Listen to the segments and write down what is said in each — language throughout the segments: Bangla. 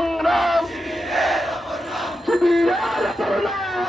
সংগ্রাম শিবিরের প্রণাম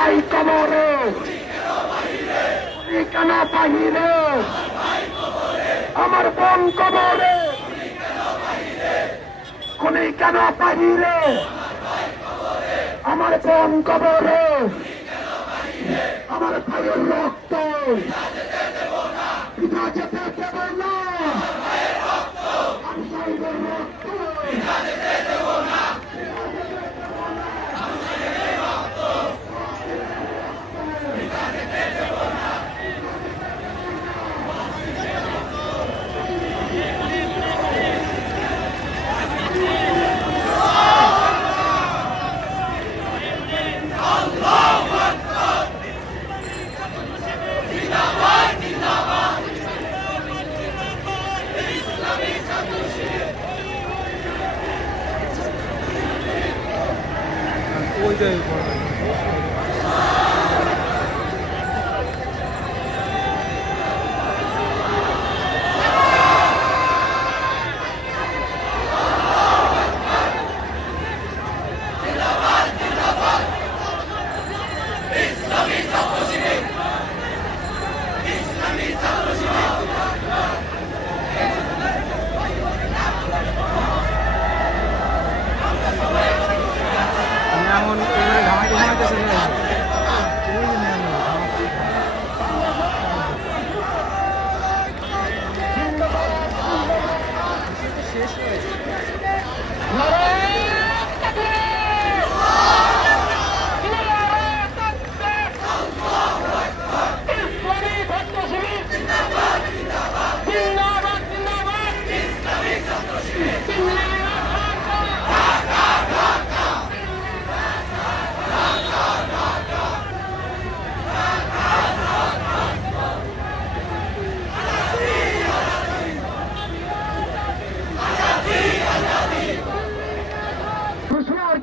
ভাই কবরে কেন বাহিরে আমার বোন কবরে খুনি কেন বাহিরে আমার বোন কবরে আমার ভাইয়ের রক্ত ওইটাই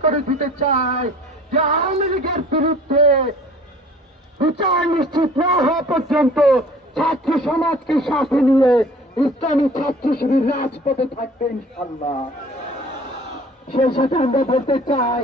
করে দিতে চাই যে আওয়ামী লীগের বিরুদ্ধে বিচার নিশ্চিত না হওয়া পর্যন্ত ছাত্র সমাজকে সাথে নিয়ে ইসলামী ছাত্র শিবির রাজপথে থাকবে ইনশাল্লাহ সেই সাথে আমরা বলতে চাই